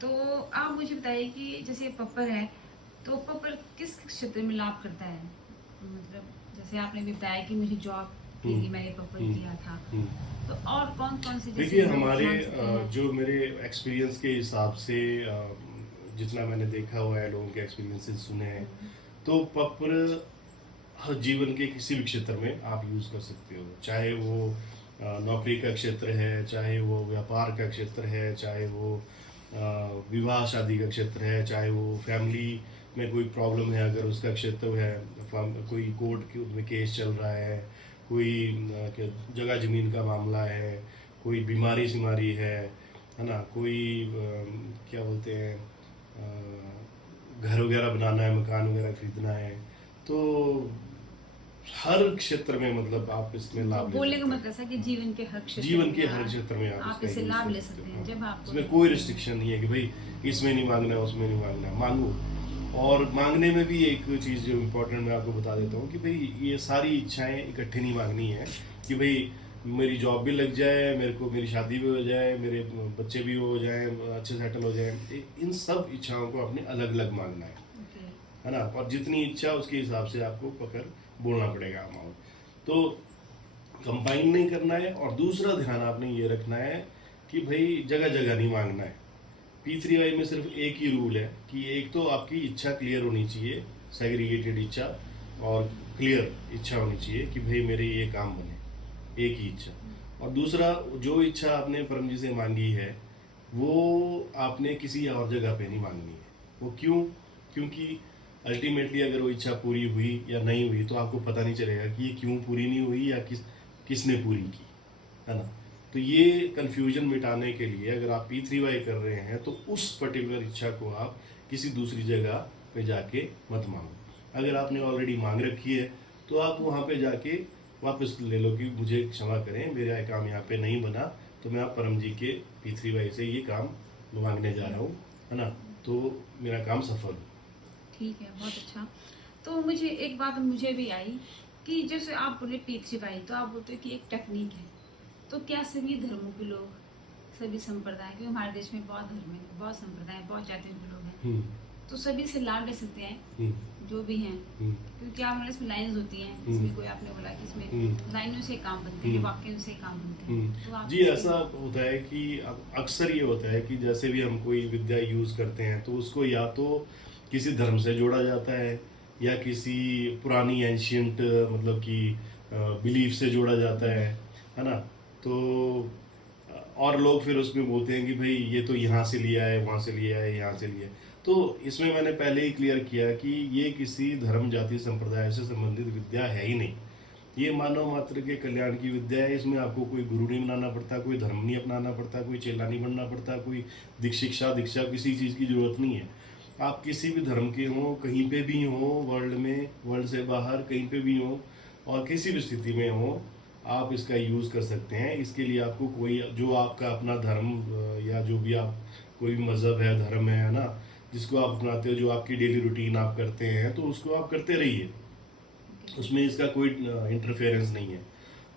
तो आप मुझे बताइए कि जैसे पप्पर है, तो पप्पर किस किस क्षेत्र में लाभ करता है? मतलब जैसे आपने भी बताया कि मुझे जॉब के लिए मैंने पप्पर किया था, तो और कौन कौन से देखिए जैसे हमारे जो मेरे एक्सपीरियंस के हिसाब से जितना मैंने देखा हुआ है, लोगों के एक्सपीरियंसेस सुने हैं, तो पप्पर हर जीवन के किसी भी क्षेत्र में आप यूज़ कर सकते हो। चाहे वो नौकरी का क्षेत्र है, चाहे वो व्यापार का क्षेत्र है, चाहे वो विवाह शादी का क्षेत्र है, चाहे वो फैमिली में कोई प्रॉब्लम है अगर उसका क्षेत्र है, कोई कोर्ट में केस चल रहा है, कोई जगह ज़मीन का मामला है, कोई बीमारी है ना, कोई क्या बोलते हैं घर वगैरह बनाना है, मकान वगैरह खरीदना है, तो हर क्षेत्र में मतलब आप इसमें लाभ ले बोलने का सकते हैं। मतलब ऐसा कि जीवन के हर क्षेत्र जीवन में के हर क्षेत्र में आप आप इसका इसे यूज लाभ कर ले सकते सकते हो। हैं जब आपको इसमें कोई रिस्ट्रिक्शन नहीं है कि भाई इसमें नहीं मांगना है, उसमें नहीं मांगना है, मांगो। और मांगने में भी एक चीज़ जो इम्पोर्टेंट मैं आपको बता देता हूँ कि भाई ये सारी इच्छाएं इकट्ठे नहीं मांगनी है कि भाई मेरी जॉब भी लग जाए, मेरे को मेरी शादी भी हो जाए, मेरे बच्चे भी हो जाए, अच्छे सेटल हो जाए। इन सब इच्छाओं को आपने अलग अलग मांगना ओके। है ना। और जितनी इच्छा उसके हिसाब से आपको पकड़ बोलना पड़ेगा अमाउंट। तो कंबाइन नहीं करना है। और दूसरा ध्यान आपने ये रखना है कि भाई जगह जगह नहीं मांगना है। P3Y में सिर्फ एक ही रूल है कि एक तो आपकी इच्छा क्लियर होनी चाहिए, सेग्रीगेटेड इच्छा और क्लियर इच्छा होनी चाहिए कि भाई मेरे ये काम बने, एक ही इच्छा। और दूसरा, जो इच्छा आपने परम जी से मांगी है वो आपने किसी और जगह पे नहीं मांगनी है। वो क्यों? क्योंकि अल्टीमेटली अगर वो इच्छा पूरी हुई या नहीं हुई तो आपको पता नहीं चलेगा कि ये क्यों पूरी नहीं हुई या किसने पूरी की, है ना। तो ये कन्फ्यूजन मिटाने के लिए अगर आप P3Y कर रहे हैं तो उस पर्टिकुलर इच्छा को आप किसी दूसरी जगह पे जाके मत मांगो। अगर आपने ऑलरेडी मांग रखी है तो आप वहाँ पे जाके वापस ले लो कि मुझे क्षमा करें, मेरा काम यहाँ पे नहीं बना, तो मैं आप परम जी के P3Y से ये काम मांगने जा रहा हूँ, है ना। तो मेरा काम सफल हो। ठीक है, बहुत अच्छा। तो मुझे एक बात मुझे भी आई कि जैसे आप बोले P3Y, तो आप बोलते हो कि एक टेक्निक है। तो क्या सभी धर्मों के लोग, सभी संप्रदाय, क्योंकि हमारे देश में बहुत धर्म है, बहुत संप्रदाय, बहुत जातियों के लोग हैं, हम्म, तो सभी से लाभ ले सकते हैं हम्म, जो भी हैं? हम्म, क्योंकि आप मतलब इसमें लाइन्स होती हैं, इसमें कोई आपने बोला कि इसमें लाइनों से काम बनते हैं, वाक्यों से काम बनते हैं, तो आप जी ऐसा होता है कि अक्सर ये होता है कि जैसे भी हम कोई विद्या यूज करते हैं तो उसको या तो किसी धर्म से जोड़ा जाता है या किसी पुरानी एंशियंट मतलब कि बिलीफ से जोड़ा जाता है ना। तो और लोग फिर उसमें बोलते हैं कि भाई ये तो यहाँ से लिया है, वहाँ से लिया है, यहाँ से लिया है। तो इसमें मैंने पहले ही क्लियर किया कि ये किसी धर्म जाति संप्रदाय से संबंधित विद्या है ही नहीं। ये मानव मात्र के कल्याण की विद्या है। इसमें आपको कोई गुरु नहीं बनाना पड़ता, कोई धर्म नहीं अपनाना पड़ता, कोई चेला नहीं बनना पड़ता, कोई दीक्षा किसी चीज़ की जरूरत नहीं है। आप किसी भी धर्म के हों, कहीं पे भी हों वर्ल्ड में, वर्ल्ड से बाहर कहीं पे भी हों और किसी भी स्थिति में हों, आप इसका यूज़ कर सकते हैं। इसके लिए आपको कोई जो आपका अपना धर्म या जो भी आप कोई भी मज़हब है, धर्म है ना, जिसको आप अपनाते हो, जो आपकी डेली रूटीन आप करते हैं, तो उसको आप करते रहिए। उसमें इसका कोई इंटरफेरेंस नहीं है।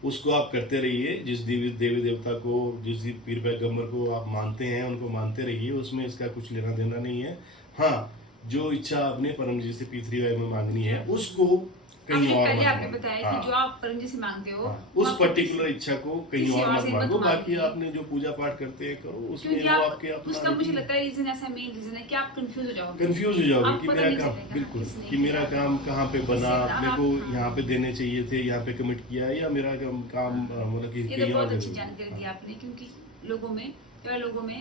उसको आप करते रहिए। जिस देवी देवता को, जिस पीर पैगंबर को आप मानते हैं उनको मानते रहिए। उसमें इसका कुछ लेना देना नहीं है। हाँ, जो इच्छा आपने परम जी से P3Y में मांगनी है उसको कहीं आपने और पहले मत आपने मांगो। बताया कि जो आप परम जी से मांगते हो, हाँ, वो उस आपको पर्टिकुलर इच्छा को कहीं किसी और और मत से मत मांगो। बाकी मांगिए। आपने जो पूजा पाठ करते हैं करो, उसमें क्योंकि वो आप आपके अपना उसका मुझे routine है। लगता है रीजन ऐसा मेन रीजन है कि आप कंफ्यूज हो जाओगे। कंफ्यूज हो जाओगे आपको कि पता मेरा नहीं काम, चलेगा बिल्कुल, किसने कि मेरा किया। काम कहाँ पे बना, किसने- मेरे को हाँ। यहाँ पे देने चाहिए थे, यहाँ पे कमिट किया है, या मेरा काम मतलब कि ये तो कहीं और बहुत अच्छी जगह जानकारी दी हाँ। आपने, क्योंकि लोगों में, कई लोगों में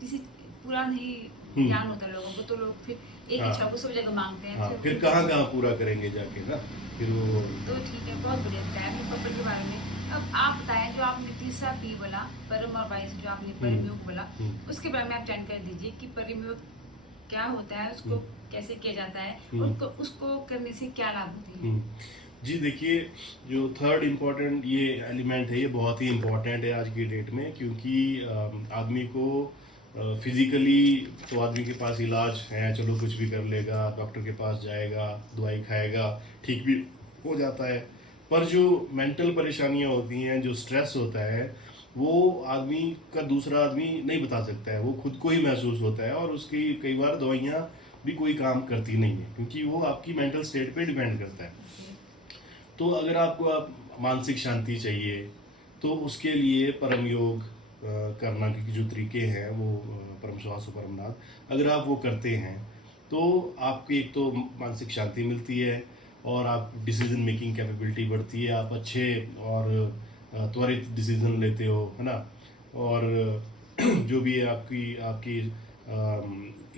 किसी पूरा नहीं हम्म। ज्ञान होता है लोगों को, तो लोग फिर एक हाँ। इच्छा को सब जगह मांगते हैं। हाँ, फिर कहाँ कहाँ पूरा करेंगे जाके ना, फिर वो तो ठीक है, बहुत बढ़िया बताया आपने पकड़ के बारे में। अब आप बताएं, जो आपने तीसरा P बोला, परम और वाइस, जो आपने परमयोग बोला, उसके बारे में आप जानकारी दीजिए कि परमयोग क्या होता है, उसको कैसे किया जाता है, उसको उसको करने से क्या लाभ होते हैं? जी देखिए, जो थर्ड इम्पोर्टेंट ये एलिमेंट है, ये बहुत ही इम्पोर्टेंट है आज की डेट में, क्योंकि आदमी को फिजिकली तो आदमी के पास इलाज है, चलो कुछ भी कर लेगा, डॉक्टर के पास जाएगा, दवाई खाएगा, ठीक भी हो जाता है। पर जो मेंटल परेशानियां होती हैं, जो स्ट्रेस होता है, वो आदमी का दूसरा आदमी नहीं बता सकता है। वो खुद को ही महसूस होता है और उसकी कई बार दवाइयाँ भी कोई काम करती नहीं है, क्योंकि वो आपकी मेंटल स्टेट पे डिपेंड करता है। तो अगर आपको मानसिक शांति चाहिए तो उसके लिए परम योग करना के जो तरीके हैं वो परम श्वास परम नाद, अगर आप वो करते हैं तो आपकी एक तो मानसिक शांति मिलती है और आप डिसीजन मेकिंग कैपेबिलिटी बढ़ती है, आप अच्छे और त्वरित डिसीजन लेते हो, है ना। और जो भी है आपकी आपकी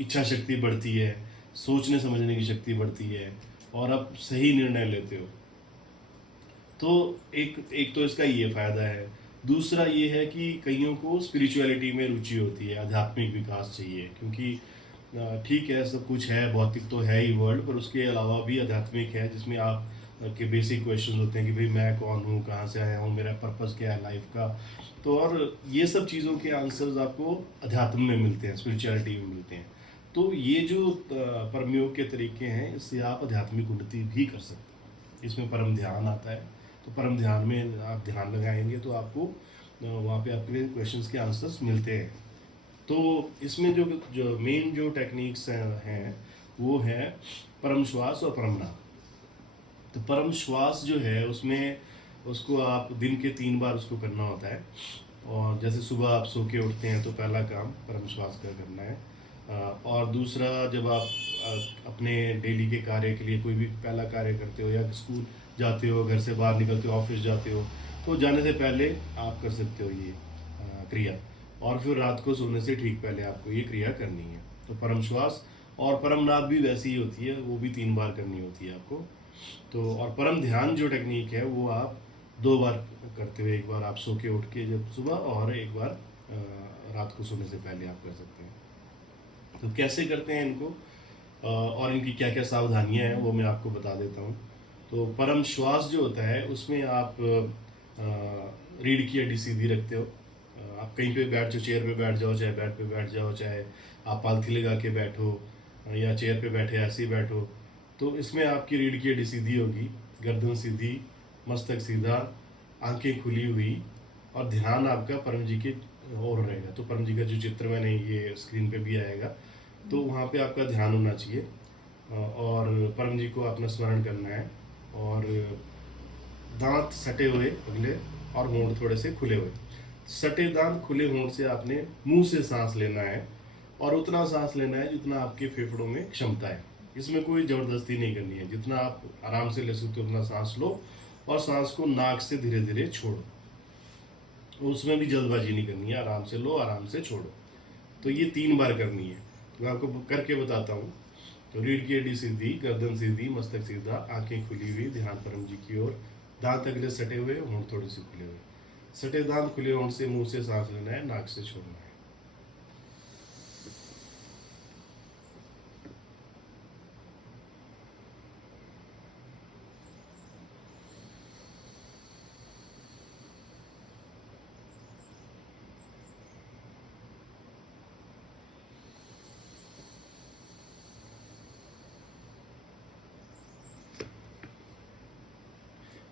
इच्छा शक्ति बढ़ती है, सोचने समझने की शक्ति बढ़ती है और आप सही निर्णय लेते हो। तो एक तो इसका ये फायदा है। दूसरा ये है कि कईयों को स्पिरिचुअलिटी में रुचि होती है, आध्यात्मिक विकास चाहिए, क्योंकि ठीक है, सब कुछ है, भौतिक तो है ही वर्ल्ड, पर उसके अलावा भी आध्यात्मिक है, जिसमें आप के बेसिक क्वेश्चन होते हैं कि भाई मैं कौन हूँ, कहाँ से आया हूँ, मेरा पर्पस क्या है लाइफ का। तो और ये सब चीज़ों के आंसर्स आपको अध्यात्म में मिलते हैं, स्पिरिचुअलिटी में मिलते हैं। तो ये जो परमयोग के तरीके हैं, इससे आप आध्यात्मिक उन्नति भी कर सकते हैं। इसमें परम ध्यान आता है, तो परम ध्यान में आप ध्यान लगाएंगे तो आपको वहाँ पे आपके क्वेश्चंस के आंसर्स मिलते हैं। तो इसमें जो जो मेन जो टेक्निक्स हैं वो है परम श्वास और परम नाम। तो परम श्वास जो है उसमें उसको आप दिन के 3 बार उसको करना होता है। और जैसे सुबह आप सो के उठते हैं तो पहला काम परम श्वास का करना है। और दूसरा, जब आप अपने डेली के कार्य के लिए कोई भी पहला कार्य करते हो, या स्कूल जाते हो, घर से बाहर निकलते हो, ऑफिस जाते हो, तो जाने से पहले आप कर सकते हो ये क्रिया। और फिर रात को सोने से ठीक पहले आपको ये क्रिया करनी है। तो परम श्वास और परम नाद भी वैसी ही होती है, वो भी 3 बार करनी होती है आपको। तो और परम ध्यान जो टेक्निक है वो आप 2 बार करते हुए, एक बार आप सो के उठ के जब सुबह, और एक बार रात को सोने से पहले आप कर सकते हैं। तो कैसे करते हैं इनको और इनकी क्या क्या सावधानियां हैं वो मैं आपको बता देता हूँ। तो परम श्वास जो होता है उसमें आप रीढ़ की हड्डी सीधी रखते हो। आप कहीं पे बैठ जाओ, चेयर पे बैठ जाओ, चाहे बेड पे बैठ जाओ, चाहे आप पालथी लगा के बैठो, या चेयर पे बैठे ऐसे ही बैठो। तो इसमें आपकी रीढ़ की हड्डी सीधी होगी, गर्दन सीधी, मस्तक सीधा, आंखें खुली हुई, और ध्यान आपका परम जी के और रहेगा। तो परम जी का जो चित्र मैंने ये स्क्रीन पे भी आएगा, तो वहाँ पे आपका ध्यान होना चाहिए। और परम जी को अपना स्मरण करना है, और दांत सटे हुए अगले, और होंठ थोड़े से खुले हुए। सटे दांत, खुले होंठ से आपने मुंह से सांस लेना है, और उतना सांस लेना है जितना आपके फेफड़ों में क्षमता है। इसमें कोई जबरदस्ती नहीं करनी है, जितना आप आराम से ले सकते हो उतना सांस लो, और सांस को नाक से धीरे धीरे छोड़ो। उसमें भी जल्दबाजी नहीं करनी है, आराम से लो, आराम से छोड़ो। तो ये 3 बार करनी है। तो मैं आपको करके बताता हूँ। तो रीढ़ की हड्डी सीधी, गर्दन सीधी, मस्तक सीधा, आंखें खुली हुई, ध्यान परम जी की ओर, दांत अगले सटे हुए, होंठ थोड़े से खुले हुए। सटे दांत, खुले होंठ से मुंह से सांस लेना है, नाक से छोड़ना है।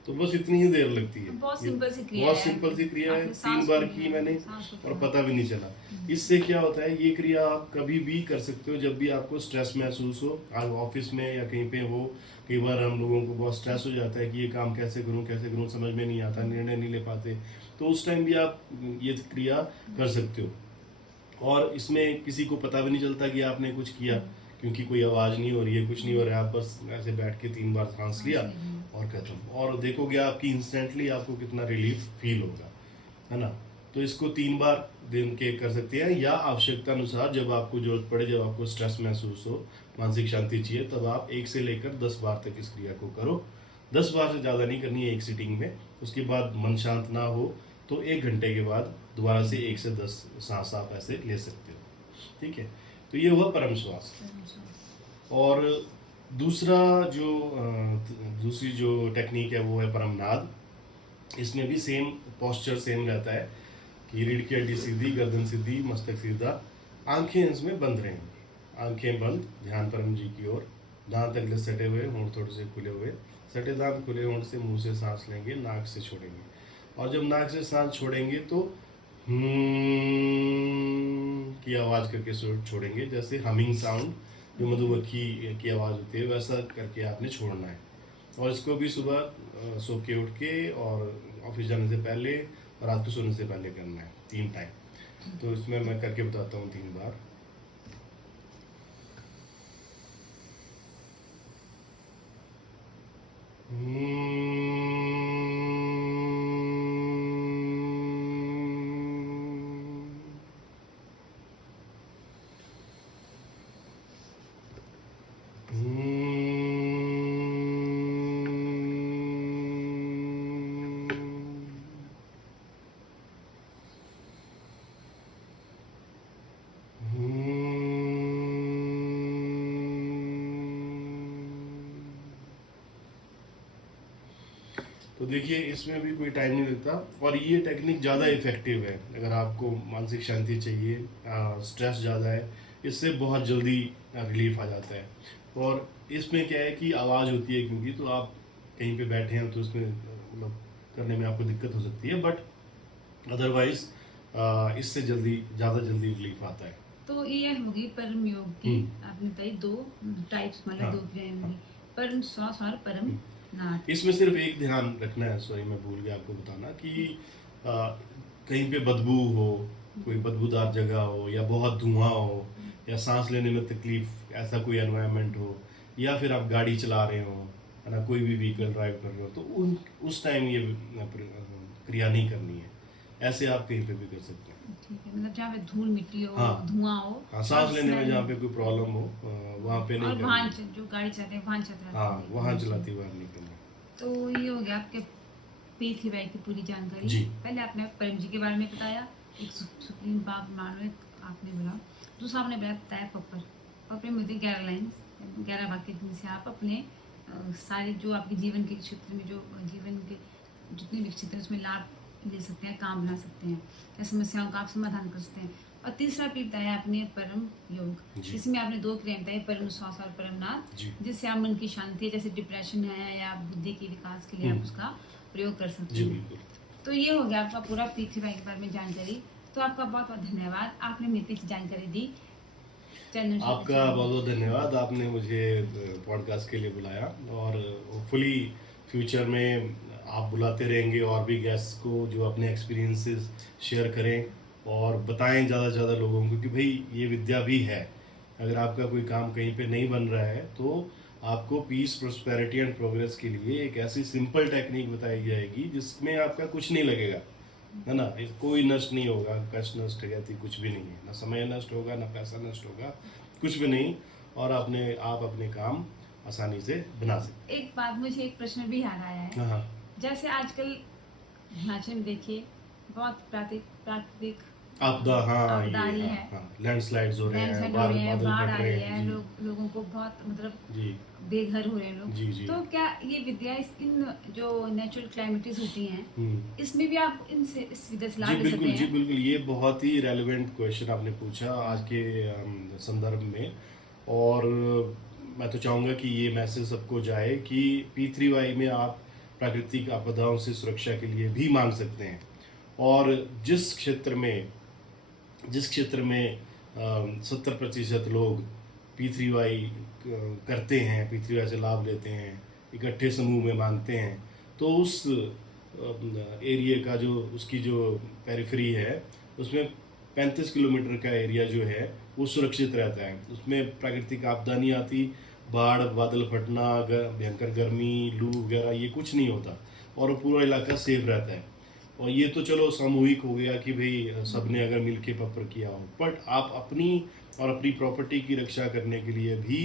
तो बस इतनी ही देर लगती है। बहुत सिंपल सी क्रिया बहुत है। सिंपल सी क्रिया है, आपने 3 बार सांस की मैंने, सांस को और फूलना। पता भी नहीं चला। इससे क्या होता है, ये क्रिया आप कभी भी कर सकते हो, जब भी आपको स्ट्रेस महसूस हो। आप ऑफिस में या कहीं पे हो, कई बार हम लोगों को बहुत स्ट्रेस हो जाता है कि ये काम कैसे करूँ, समझ में नहीं आता, निर्णय नहीं ले पाते। तो उस टाइम भी आप ये क्रिया कर सकते हो, और इसमें किसी को पता भी नहीं चलता कि आपने कुछ किया, क्योंकि कोई आवाज़ नहीं हो रही है, कुछ नहीं हो रहा है। आप बस ऐसे बैठ के 3 बार सांस लिया और खत्म। और देखोगे आपकी इंस्टेंटली आपको कितना रिलीफ फील होगा, है ना। तो इसको 3 बार दिन के कर सकते हैं, या आवश्यकता अनुसार जब आपको जरूरत पड़े, जब आपको स्ट्रेस महसूस हो, मानसिक शांति चाहिए, तब आप 1 से लेकर 10 बार तक इस क्रिया को करो। 10 बार से ज़्यादा नहीं करनी है एक सिटिंग में। उसके बाद मन शांत ना हो तो 1 घंटे के बाद दोबारा से 1 से 10 सांस आप ऐसे ले सकते हो। ठीक है, तो ये हुआ परम श्वास। और दूसरा जो दूसरी जो टेक्निक है वो है परम नाद। इसमें भी सेम पोस्चर सेम रहता है कि रीढ़ की हड्डी सीधी, गर्दन सीधी, मस्तक सीधा, आंखें इसमें बंद रहेंगी। आंखें बंद, ध्यान परम जी की ओर, दांत अगले सटे हुए, होंठ थोड़े से खुले हुए। सटे दांत, खुले होंठ से मुंह से सांस लेंगे, नाक से छोड़ेंगे। और जब नाक से सांस छोड़ेंगे तो की आवाज़ करके छोड़ेंगे, जैसे हमिंग साउंड, जो मधुमक्खी की आवाज़ होती है, वैसा करके आपने छोड़ना है। और इसको भी सुबह सो के उठ के, और ऑफिस जाने से पहले, और रात को सोने से पहले करना है 3 टाइम। तो इसमें मैं करके बताता हूँ 3 बार। तो देखिए इसमें भी कोई टाइम नहीं लगता, और ये टेक्निक ज़्यादा इफेक्टिव है अगर आपको मानसिक शांति चाहिए, स्ट्रेस ज़्यादा है, इससे बहुत जल्दी रिलीफ आ जाता है। और इसमें क्या है कि आवाज़ होती है, क्योंकि तो आप कहीं पे बैठे हैं तो उसमें मतलब करने में आपको दिक्कत हो सकती है, बट अदरवाइज इससे ज़्यादा जल्दी रिलीफ आता है। तो ये होगी परम योग की, आपने बताई दो टाइप्स, मतलब हाँ, दो क्रियाएं हाँ। होगी, परम श्वास और परम नाद। इसमें सिर्फ एक ध्यान रखना है, सॉरी मैं भूल गया आपको बताना कि कहीं पे बदबू हो, कोई बदबूदार जगह हो, या बहुत धुआं हो, या सांस लेने में तकलीफ, ऐसा कोई एनवायरनमेंट हो, या फिर आप गाड़ी चला रहे हो, है ना, कोई भी व्हीकल ड्राइव कर रहे हो, तो उस टाइम ये क्रिया नहीं करनी है। ऐसे आप कहीं पे भी कर सकते हैं। ठीक है, मतलब जहाँ पे धूल मिट्टी हो, हाँ, धुआं हो, हाँ, सांस और लेने में smell जहाँ हो, पे कोई प्रॉब्लम हो वहाँ पे नहीं और करनी वाहन है। जो गाड़ी चलाते हैं वाहन चलाते हाँ, हैं, वाहन चलाते हुए नहीं करना। तो ये हो गया आपके पीथीवाई की पूरी जानकारी। जी। पहले आपने परम जी के बारे में बताया, एक सुप्रीम बाप मानो एक आपने बोला, दूसरा आपने बताया पपर। पपर में होती 11 लाइन, 11 वाक्य, जिनसे आप अपने सारे जो आपके जीवन के क्षेत्र में, जो जीवन के जितने भी क्षेत्र हैं उसमें लाभ ले सकते हैं, काम बना सकते हैं, या समस्याओं का आप समाधान कर सकते हैं। और तीसरा भी बताया आपने परम योग, जी। जिसमें आपने दो क्रियाएं बताई, परम श्वास और परम नाद, जी। जिससे आप मन की शांति, जैसे डिप्रेशन है या बुद्धि के विकास के लिए आप उसका प्रयोग कर सकते जी हैं। बिल्कुल। तो ये हो गया आपका पूरा पीथीवाई के बारे में जानकारी। तो आपका बहुत बहुत धन्यवाद, आपने मेरे को जानकारी दी। चैनल आपका बहुत बहुत धन्यवाद, आपने मुझे पॉडकास्ट के लिए बुलाया, और होपफुली फ्यूचर में आप बुलाते रहेंगे और भी गेस्ट को जो अपने एक्सपीरियंसेस शेयर करें और बताएं ज़्यादा से ज़्यादा लोगों को कि भाई ये विद्या भी है। अगर आपका कोई काम कहीं पे नहीं बन रहा है तो आपको पीस, प्रोस्पेरिटी एंड प्रोग्रेस के लिए एक ऐसी सिंपल टेक्निक बताई जाएगी जिसमें आपका कुछ नहीं लगेगा, है ना, कोई नष्ट नहीं होगा, कष्ट नष्ट कहती कुछ भी नहीं है, ना समय नष्ट होगा, ना पैसा नष्ट होगा, कुछ भी नहीं, और आप अपने काम आसानी से बना सकते। एक बात, मुझे एक प्रश्न भी याद आया है। हाँ, जैसे आजकल हिमाचल में देखिए बहुत प्राकृतिक आपदा, हाँ आपदा ये, आई हाँ, है, हाँ, लैंडस्लाइड्स हो रहे हैं, लैंडस्लाइड हो रहे हैं, बादल बाढ़ फट आ रहे रही हैं। है, जी, लोगों को बहुत मतलब जी, बेघर हो रहे हैं लोग। जी, जी। तो क्या ये विद्या इन जो नेचुरल क्लाइमेटीज होती हैं, इसमें भी आप इनसे इस विद्या से जी लाभ ले सकते बिल्कुल, जी हैं? बिल्कुल, ये बहुत ही रेलेवेंट क्वेश्चन आपने पूछा आज के संदर्भ में। और मैं तो चाहूँगा कि ये मैसेज सबको जाए कि P3Y में आप प्राकृतिक आपदाओं से सुरक्षा के लिए भी मांग सकते हैं, और जिस क्षेत्र में 70% लोग P3Y करते हैं, P3Y से लाभ लेते हैं, इकट्ठे समूह में मांगते हैं, तो उस एरिया का जो उसकी जो पेरिफेरी है उसमें 35 किलोमीटर का एरिया जो है वो सुरक्षित रहता है। उसमें प्राकृतिक आपदा नहीं आती, बाढ़, बादल फटना, भयंकर गर्मी, लू वगैरह ये कुछ नहीं होता, और पूरा इलाका सेफ रहता है। और ये तो चलो सामूहिक हो गया कि भाई सबने अगर मिलके पपर किया हो, बट आप अपनी और अपनी प्रॉपर्टी की रक्षा करने के लिए भी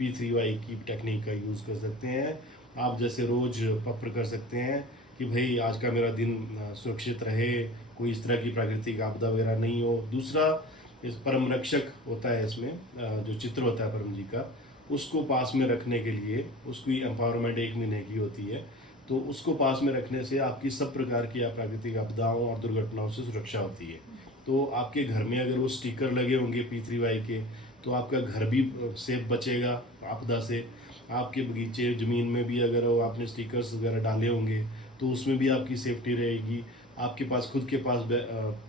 P3Y की टेक्निक का यूज़ कर सकते हैं। आप जैसे रोज़ पत्र कर सकते हैं कि भाई आज का मेरा दिन सुरक्षित रहे, कोई इस तरह की प्राकृतिक आपदा वगैरह नहीं हो। दूसरा, इस परम रक्षक होता है, इसमें जो चित्र होता है परम जी का, उसको पास में रखने के लिए उसकी एम्पावरमेंट 1 महीने की होती है, तो उसको पास में रखने से आपकी सब प्रकार की प्राकृतिक आपदाओं और दुर्घटनाओं से सुरक्षा होती है। तो आपके घर में अगर वो स्टिकर लगे होंगे P3Y के, तो आपका घर भी सेफ बचेगा आपदा से। आपके बगीचे, ज़मीन में भी अगर वो आपने स्टिकर्स वगैरह डाले होंगे तो उसमें भी आपकी सेफ्टी रहेगी। आपके पास खुद के पास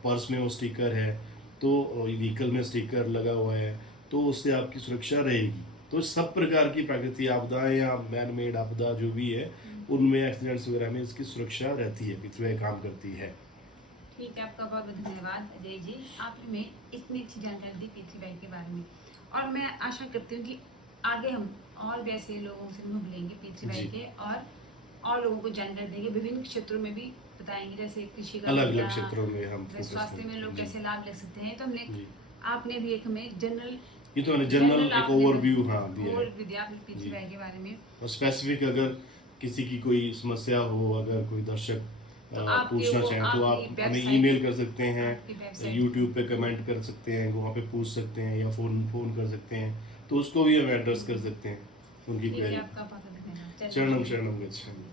पर्स में वो स्टिकर है, तो व्हीकल में स्टिकर लगा हुआ है, तो उससे आपकी सुरक्षा रहेगी। तो सब प्रकार की प्राकृतिक आपदाएं या मैन मेड आपदा जो भी है उनमें, एक्सीडेंट्स वगैरह में इसकी सुरक्षा रहती है, P3Y काम करती है। ठीक है, आपका बहुत बहुत धन्यवाद अजय जी, आपने हमें इतनी अच्छी जानकारी दी P3Y के बारे में। और मैं आशा करती हूँ कि आगे हम और भी ऐसे लोगों से मिलेंगे P3Y जी। के, और लोगों को जानकारी देंगे, विभिन्न क्षेत्रों में भी बताएंगे, जैसे कृषि का अलग मुद्दा, अलग क्षेत्रों में हम जैसे focus स्वास्थ्य में करते लोग हैं। कैसे लाभ ले सकते हैं। तो हमने, जी, आपने भी एक हमें जनरल ये तो मैंने जनरल एक आपने ओवरव्यू हाँ दिया है। ओवरव्यू दिया आपने P3Y के बारे में। और स्पेसिफिक अगर किसी की कोई समस्या हो, अगर कोई दर्शक तो आपके पूछना वो चाहें तो आप आपकी हमें website- ईमेल कर सकते हैं, आपकी website- यूट्यूब पे कमेंट कर सकते हैं, वहाँ पे पूछ सकते हैं, या फ़ोन कर सकते हैं, तो उसको भी हम एड्रेस कर सकते हैं उनकी ठीक है, क्वेरी। आपका बहुत धन्यवाद। शरणम शरणम गच्छामि।